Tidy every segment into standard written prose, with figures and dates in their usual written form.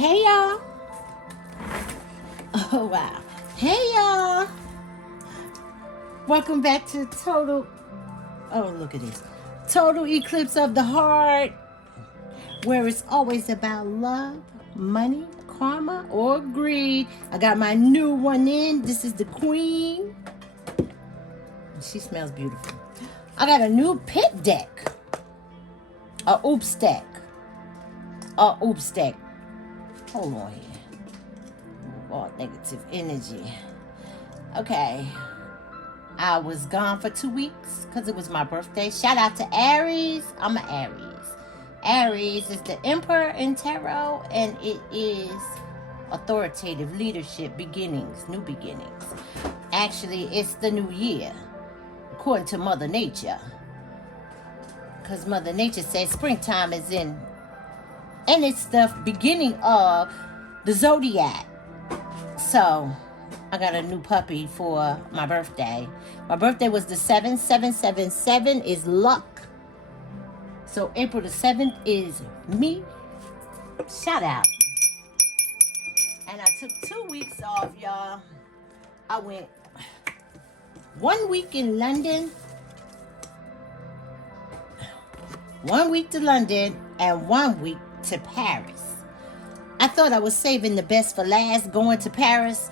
Hey y'all. Oh wow. Hey y'all. Welcome back to look at this. Total Eclipse of the Heart, where it's always about love, money, karma, or greed. I got my new one in. This is the Queen. She smells beautiful. I got a new pit deck. A oops deck. Hold on here. All negative energy. Okay. I was gone for 2 weeks because it was my birthday. Shout out to Aries. I'm an Aries. Aries is the Emperor in Tarot, and it is authoritative leadership, beginnings, new beginnings. Actually, it's the new year, according to Mother Nature. Because Mother Nature says springtime is in, and it's the beginning of the zodiac. So, I got a new puppy for my birthday. My birthday was the 7th. 777 is luck. So April the 7th is me. Shout out. And I took 2 weeks off, y'all. I went 1 week in London, 1 week to London, and 1 week to Paris. I thought I was saving the best for last, going to Paris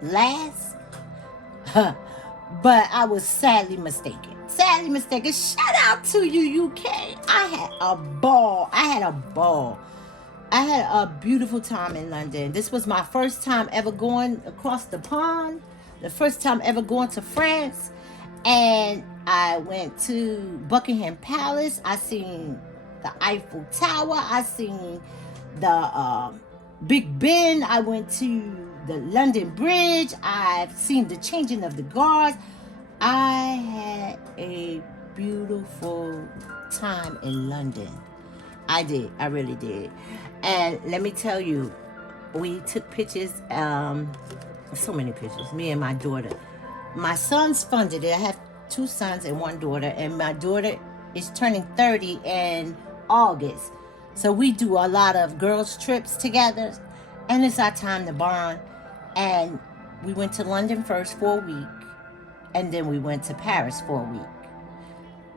last, but I was sadly mistaken. Shout out to you, UK. I had a ball. I had a beautiful time in London. This was my first time ever going across the pond, the first time ever going to France, and I went to Buckingham Palace. I seen the Eiffel Tower. I seen the Big Ben. I went to the London Bridge. I've seen the changing of the guards. I had a beautiful time in London. I did. I really did. And let me tell you, we took pictures, so many pictures, me and my daughter. My sons funded it. I have 2 sons and 1 daughter, and my daughter is turning 30 in August. So we do a lot of girls' trips together, and it's our time to bond. And we went to London first for a week, and then we went to Paris for a week.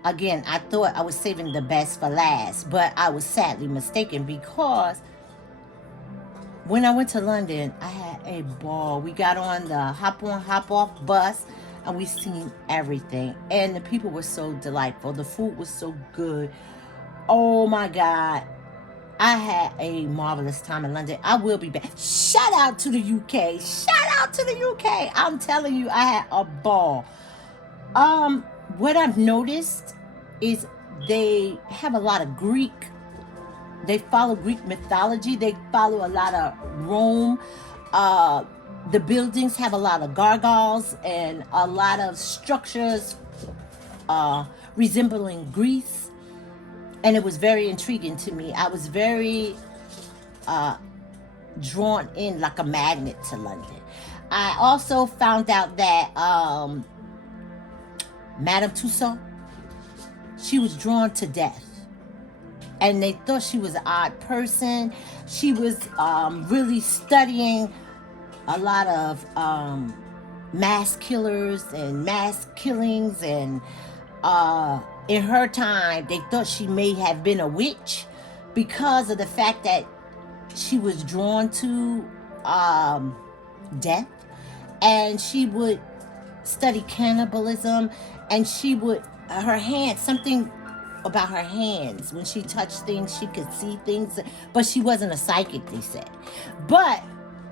Again, I thought I was saving the best for last, but I was sadly mistaken, because when I went to London, I had a ball. We got on the hop-on, hop-off bus, and we seen everything. And the people were so delightful. The food was so good. Oh my God. I had a marvelous time in London. I will be back. Shout out to the UK. I'm telling you, I had a ball. What I've noticed is they have a lot of Greek. They follow Greek mythology. They follow a lot of Rome. The buildings have a lot of gargoyles and a lot of structures resembling Greece. And it was very intriguing to me. I was very drawn in like a magnet to London. I also found out that Madame Tussauds, she was drawn to death. And they thought she was an odd person. She was really studying a lot of mass killers and mass killings, and in her time, they thought she may have been a witch because of the fact that she was drawn to death, and she would study cannibalism, and she would, her hands, something about her hands, when she touched things, she could see things, but she wasn't a psychic, they said. But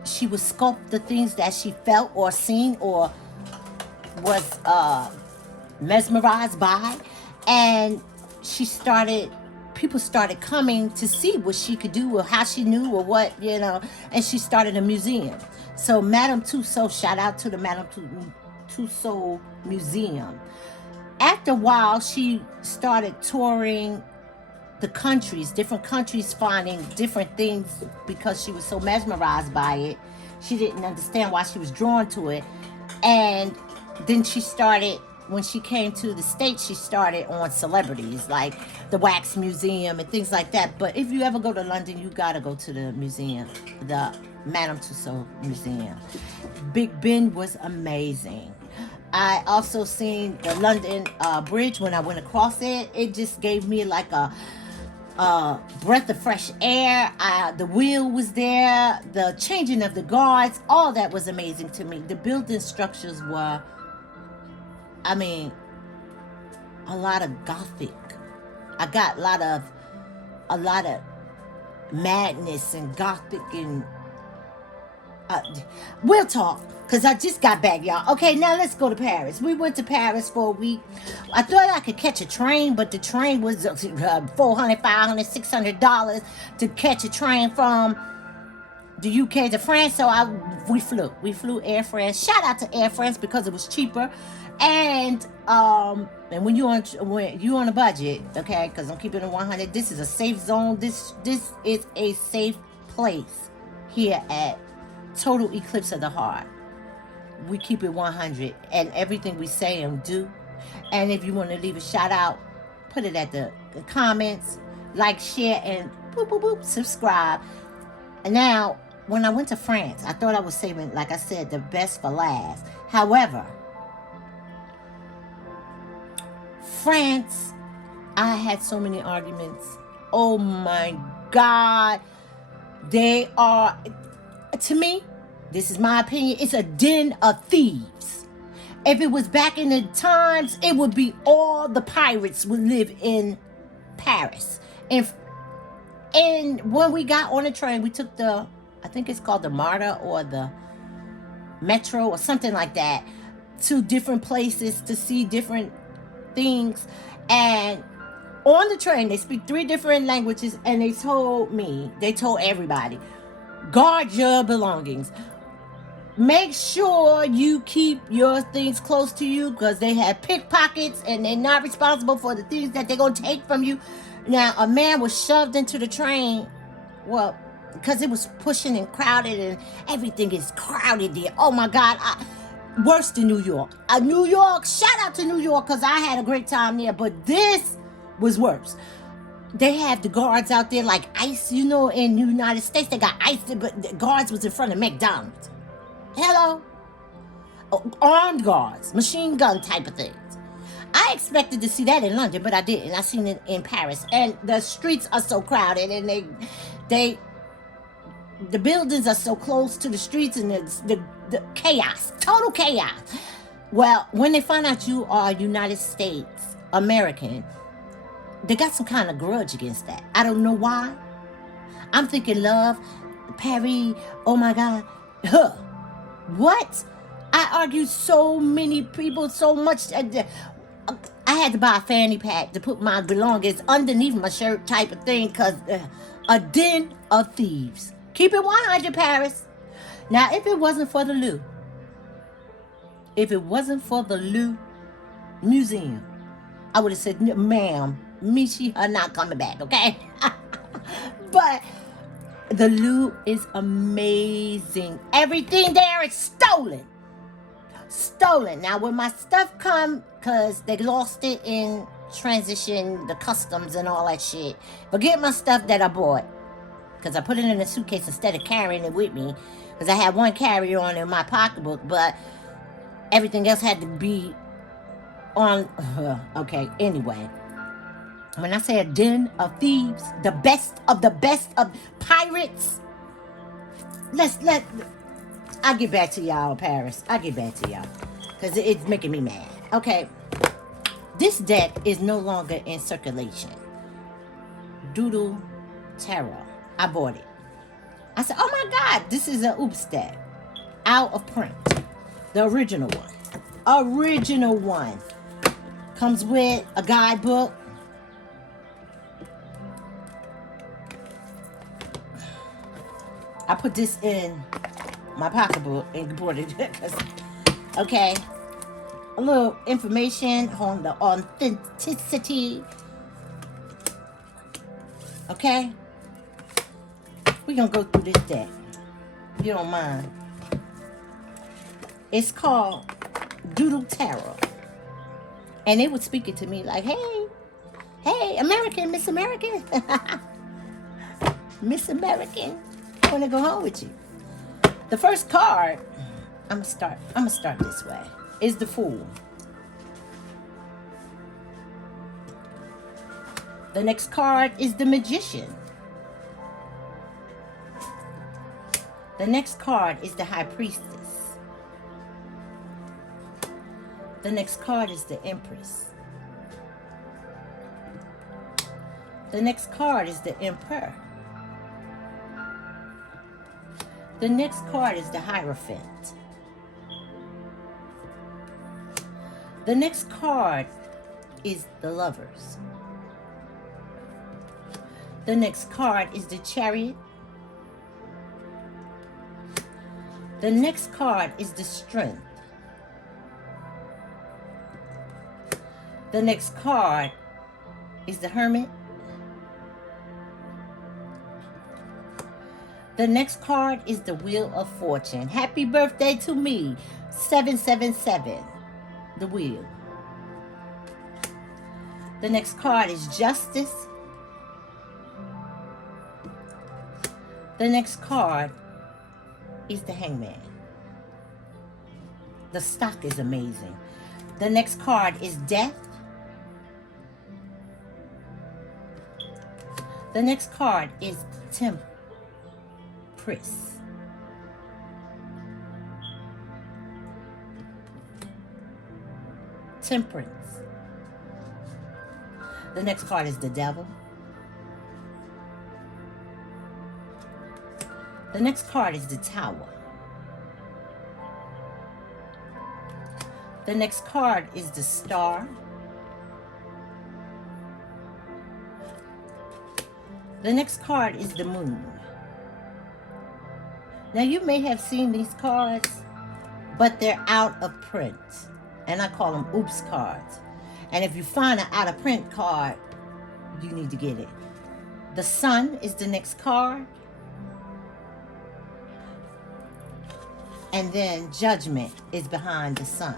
she would sculpt the things that she felt or seen or was mesmerized by. And people started coming to see what she could do or how she knew or what, and she started a museum. So Madame Tussauds, shout out to the Madame Tussauds Museum. After a while, she started touring the countries, different countries, finding different things because she was so mesmerized by it. She didn't understand why she was drawn to it. And then she started when she came to the States, she started on celebrities like the Wax Museum and things like that. But if you ever go to London, you gotta go to the museum, the Madame Tussauds Museum. Big Ben was amazing. I also seen the London Bridge when I went across it. It just gave me like a breath of fresh air. The wheel was there. The changing of the guards, all that was amazing to me. The building structures were, I mean, a lot of Gothic. I got a lot of madness and Gothic and we'll talk because I just got back, y'all. Okay, now let's go to Paris. We went to Paris for a week. I thought I could catch a train, but the train was $400, $500, $600 to catch a train from the UK to France. So we flew Air France. Shout out to Air France because it was cheaper. And when you on a budget, okay, because I'm keeping it 100. This is a safe zone. This is a safe place here at Total Eclipse of the Heart. We keep it 100 and everything we say and do. And if you want to leave a shout out, put it at the comments, like, share, and boop, boop, boop, subscribe. And now, when I went to France, I thought I was saving, like I said, the best for last. However, France, I had so many arguments. Oh my God. They are, to me, this is my opinion, it's a den of thieves. If it was back in the times, it would be all the pirates would live in Paris. And when we got on the train, we took the, I think it's called the MARTA or the Metro or something like that, to different places to see different things. And on the train, they speak 3 different languages, and they told everybody, guard your belongings. Make sure you keep your things close to you because they have pickpockets and they're not responsible for the things that they're going to take from you. Now, a man was shoved into the train, well, because it was pushing and crowded, and everything is crowded there. Oh my God. Worse than New York. New York, shout out to New York because I had a great time there, but this was worse. They have the guards out there like ICE, in the United States, they got ICE, but the guards was in front of McDonald's. Hello? Armed guards, machine gun type of things. I expected to see that in London, but I didn't. I seen it in Paris. And the streets are so crowded, and the buildings are so close to the streets, and the chaos, total chaos. Well, when they find out you are United States American, they got some kind of grudge against that. I don't know why. I'm thinking love, Paris, oh my God. Huh. What? I argued so many people so much. I had to buy a fanny pack to put my belongings underneath my shirt type of thing because a den of thieves. Keep it 100, Paris. Now, if it wasn't for the Louvre, Museum, I would have said, ma'am, she are not coming back, okay? But the Louvre is amazing. Everything there is stolen. Now, when my stuff come, because they lost it in transition, the customs and all that shit, forget my stuff that I bought, because I put it in a suitcase instead of carrying it with me, because I had one carry-on in my pocketbook, but everything else had to be on. Okay, anyway. When I say a den of thieves, the best of pirates, I'll get back to y'all, Paris. I'll get back to y'all, because it's making me mad. Okay, this deck is no longer in circulation. Doodle Tarot. I bought it. I said, oh my God, this is an oops deck. Out of print. The original one. Comes with a guidebook. I put this in my pocketbook and brought it. Okay. A little information on the authenticity. Okay. We're going to go through this deck, if you don't mind. It's called Doodle Tarot. And they would speak it to me like, hey, hey, American, Miss American. Miss American, I want to go home with you. The first card, I'm gonna start this way, is the Fool. The next card is the Magician. The next card is the High Priestess. The next card is the Empress. The next card is the Emperor. The next card is the Hierophant. The next card is the Lovers. The next card is the Chariot. The next card is the Strength. The next card is the Hermit. The next card is the Wheel of Fortune. Happy birthday to me, 777, the Wheel. The next card is Justice. The next card is the Hangman. The stock is amazing. The next card is Death. The next card is Temperance. Temperance. The next card is the Devil. The next card is the Tower. The next card is the Star. The next card is the Moon. Now you may have seen these cards, but they're out of print. And I call them oops cards. And if you find an out of print card, you need to get it. The Sun is the next card. And then Judgment is behind the Sun.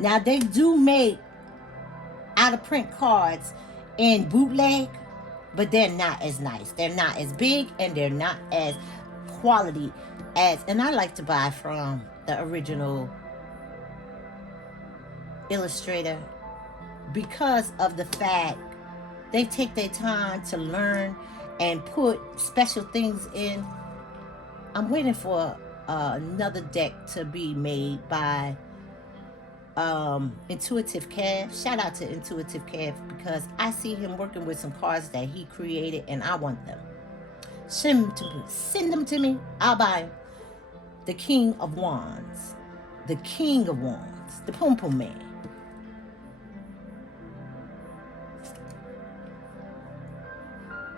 Now they do make out of print cards in bootleg, but they're not as nice. They're not as big and they're not as quality as, and I like to buy from the original illustrator because of the fact they take their time to learn and put special things in. I'm waiting for another deck to be made by Intuitive Cav. Shout out to Intuitive Cav because I see him working with some cards that he created and I want them. Send them to me. I'll buy them. The King of Wands. The King of Wands. The Pom Pom Man.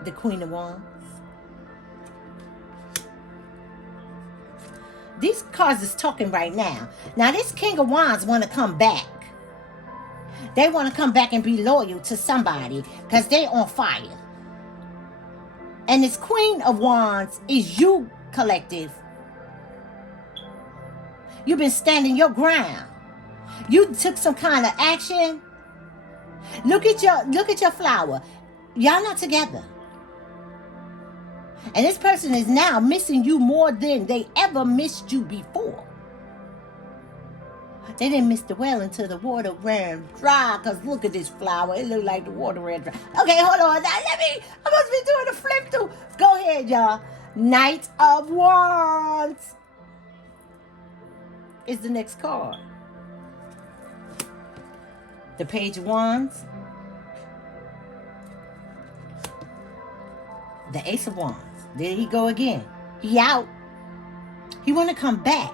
The Queen of Wands. These cards is talking right now. Now this King of Wands want to come back. They want to come back and be loyal to somebody because they on fire. And this Queen of Wands is you, collective. You've been standing your ground. You took some kind of action. Look at your flower. Y'all not together. And this person is now missing you more than they ever missed you before. They didn't miss the well until the water ran dry. Because look at this flower. It looked like the water ran dry. Okay, hold on. Now, I'm supposed to be doing a flip through. Go ahead, y'all. Knight of Wands is the next card. The Page of Wands. The Ace of Wands. There he go again. He out. He want to come back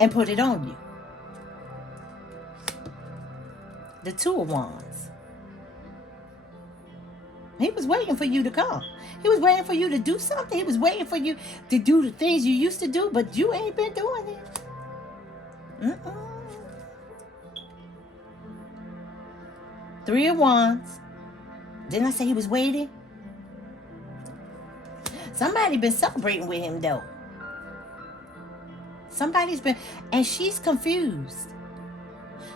and put it on you. The Two of Wands. He was waiting for you to come. He was waiting for you to do something. He was waiting for you to do the things you used to do, but you ain't been doing it. Three of Wands. Didn't I say he was waiting? Somebody been celebrating with him, though. Somebody's been, and she's confused.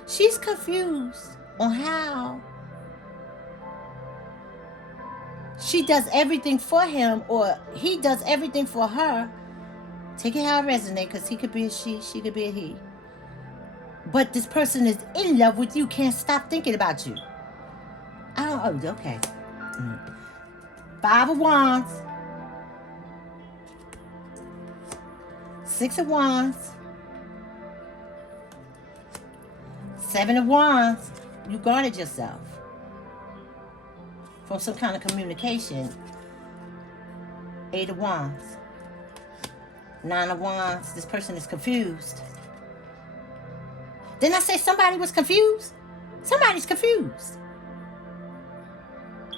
She's confused on how she does everything for him or he does everything for her. Take it how it resonates, because he could be a she could be a he. But this person is in love with you, can't stop thinking about you. Okay. 5 of Wands. 6 of Wands. 7 of Wands. You guarded yourself from some kind of communication. 8 of Wands. 9 of Wands. This person is confused. Didn't I say somebody was confused? Somebody's confused.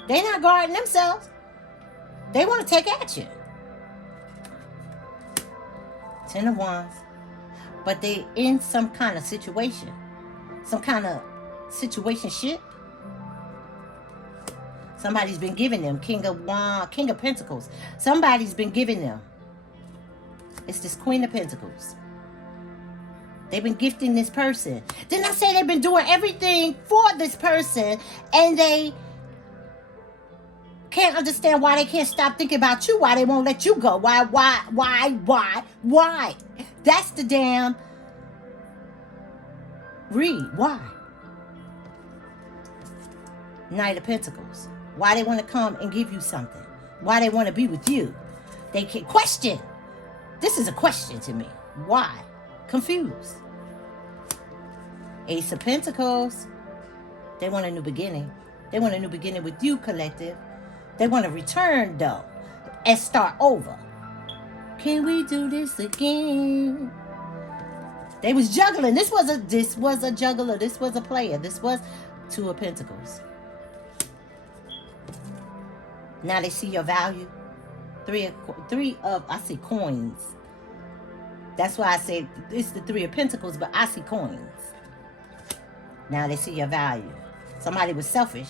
They're not guarding themselves. They want to take action. 10 of Wands. But they in some kind of situation. Some kind of situationship. Somebody's been giving them King of Wands, King of Pentacles. Somebody's been giving them. It's this Queen of Pentacles. They've been gifting this person. Didn't I say they've been doing everything for this person and they can't understand why they can't stop thinking about you, why they won't let you go, why? That's the damn read. Why? Knight of Pentacles. Why they want to come and give you something? Why they want to be with you? They can question. This is a question to me. Why? Confused. Ace of Pentacles. They want a new beginning. They want a new beginning with you, collective. They want to return, though, and start over. Can we do this again? They was juggling. This was a juggler. This was a player. This was 2 of Pentacles. Now they see your value. 3 of I see coins. That's why I say it's the 3 of Pentacles, but I see coins. Now they see your value. Somebody was selfish.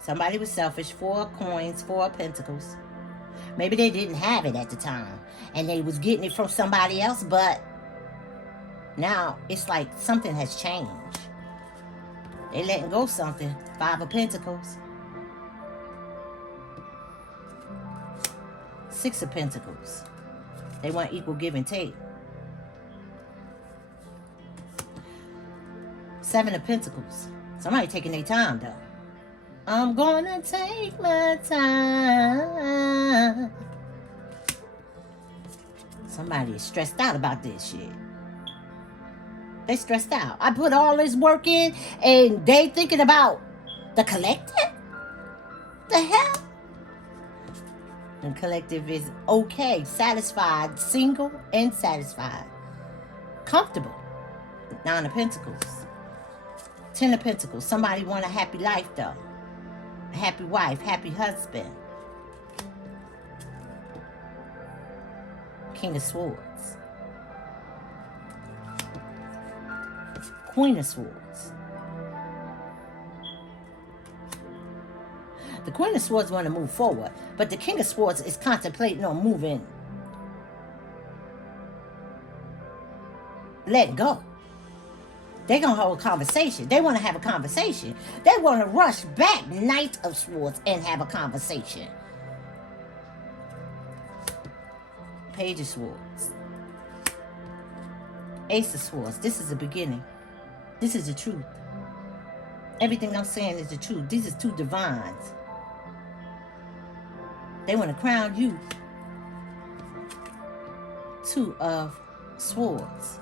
Somebody was selfish. 4 of coins, 4 of Pentacles. Maybe they didn't have it at the time, and they was getting it from somebody else, but now it's like something has changed. They letting go something. 5 of Pentacles. 6 of Pentacles. They want equal give and take. 7 of Pentacles. Somebody taking their time, though. I'm gonna take my time. Somebody is stressed out about this shit. They stressed out. I put all this work in and they thinking about the collective? The hell? The collective is okay, satisfied, single and satisfied. Comfortable. 9 of Pentacles. 10 of Pentacles. Somebody want a happy life, though. A happy wife, happy husband. King of Swords. Queen of Swords. The Queen of Swords want to move forward, but the King of Swords is contemplating on moving. Let go. They're going to hold a conversation. They want to have a conversation. They want to rush back, Knight of Swords, and have a conversation. Page of Swords. Ace of Swords. This is the beginning. This is the truth. Everything I'm saying is the truth. These are 2 divines. They want to crown you 2 of Swords.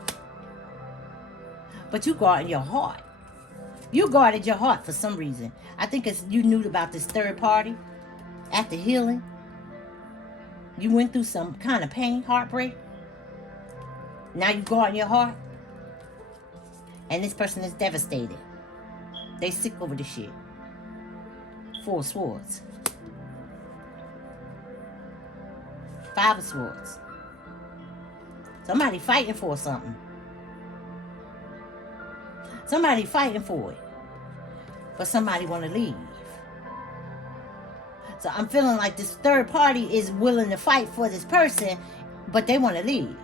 But you guarded your heart. You guarded your heart for some reason. I think it's you knew about this third party. After healing, you went through some kind of pain, heartbreak. Now you guarding your heart. And this person is devastated. They sick over this shit. 4 of Swords. 5 of Swords. Somebody fighting for something. Somebody fighting for it. But somebody want to leave. So I'm feeling like this third party is willing to fight for this person, but they want to leave.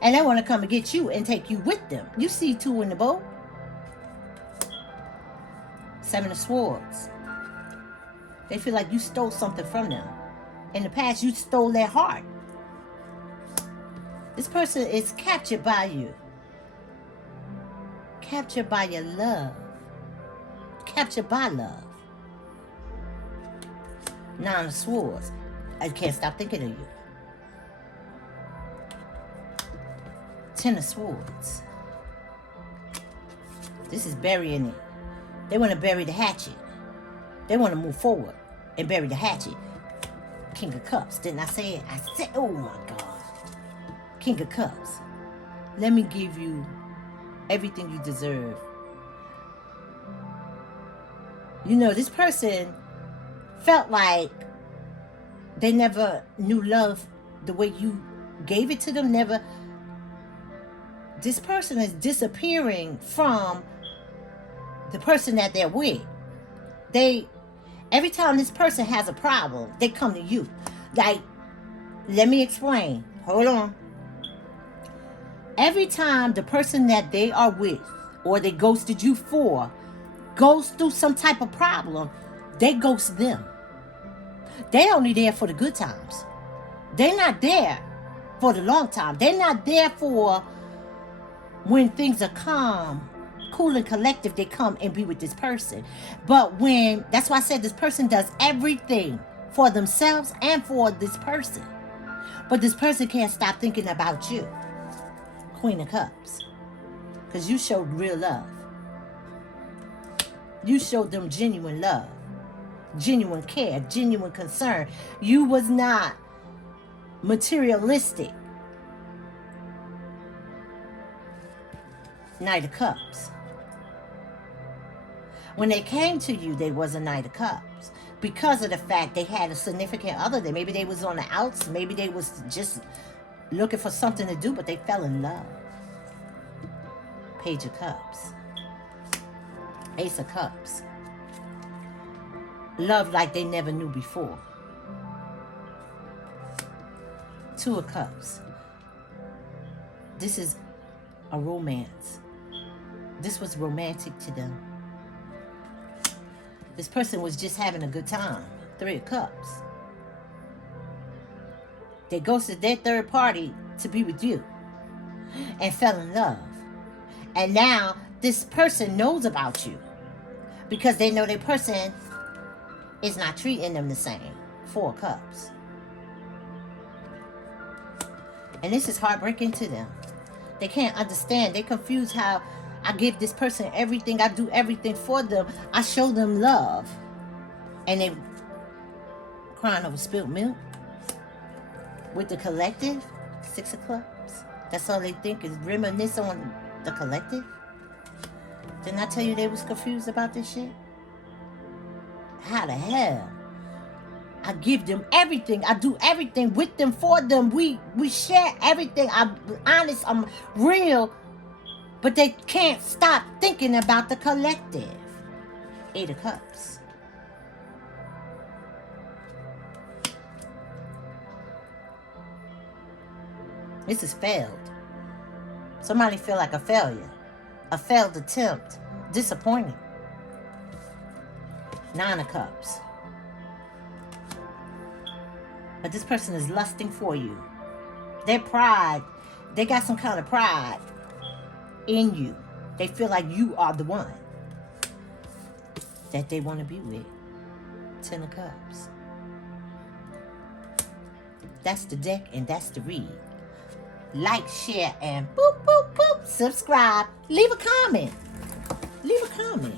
And they want to come and get you and take you with them. You see two in the boat. Seven of Swords. They feel like you stole something from them. In the past, you stole their heart. This person is captured by you. Captured by your love. Captured by love. Nine of Swords. I can't stop thinking of you. Ten of Swords. This is burying it. They want to bury the hatchet. They want to move forward and bury the hatchet. King of Cups. Didn't I say it? I said, oh my God. King of Cups. Let me give you everything you deserve. You know, this person felt like they never knew love the way you gave it to them. Never. This person is disappearing from the person that they're with. Every time this person has a problem, they come to you. Like, let me explain. Hold on. Every time the person that they are with, or they ghosted you for, goes through some type of problem, they ghost them. They're only there for the good times. They're not there for the long time. They're not there for when things are calm, cool and collective, they come and be with this person. But that's why I said this person does everything for themselves and for this person. But this person can't stop thinking about you. Queen of Cups. Because you showed real love. You showed them genuine love. Genuine care. Genuine concern. You was not materialistic. Knight of Cups. When they came to you, they was a Knight of Cups. Because of the fact they had a significant other there. Maybe they was on the outs. Maybe they was just looking for something to do, but they fell in love. Page of Cups. Ace of Cups. Love like they never knew before. Two of Cups. This is a romance. This was romantic to them. This person was just having a good time. Three of Cups. They ghosted their third party to be with you and fell in love. And now this person knows about you because they know their person is not treating them the same. Four of Cups. And this is heartbreaking to them. They can't understand. They confuse how I give this person everything. I do everything for them. I show them love. And they crying over spilled milk. With the collective, Six of Clubs. That's all they think is reminisce on the collective. Didn't I tell you they was confused about this shit? How the hell? I give them everything. I do everything with them, for them. We share everything. I'm honest. I'm real. But they can't stop thinking about the collective. Eight of Cups. This is failed. Somebody feel like a failure. A failed attempt. Disappointed. Nine of Cups. But this person is lusting for you. Their pride, they got some kind of pride in you. They feel like you are the one that they want to be with. Ten of Cups. That's the deck and that's the read. Like, share, and boop, boop, boop. Subscribe. Leave a comment. Leave a comment.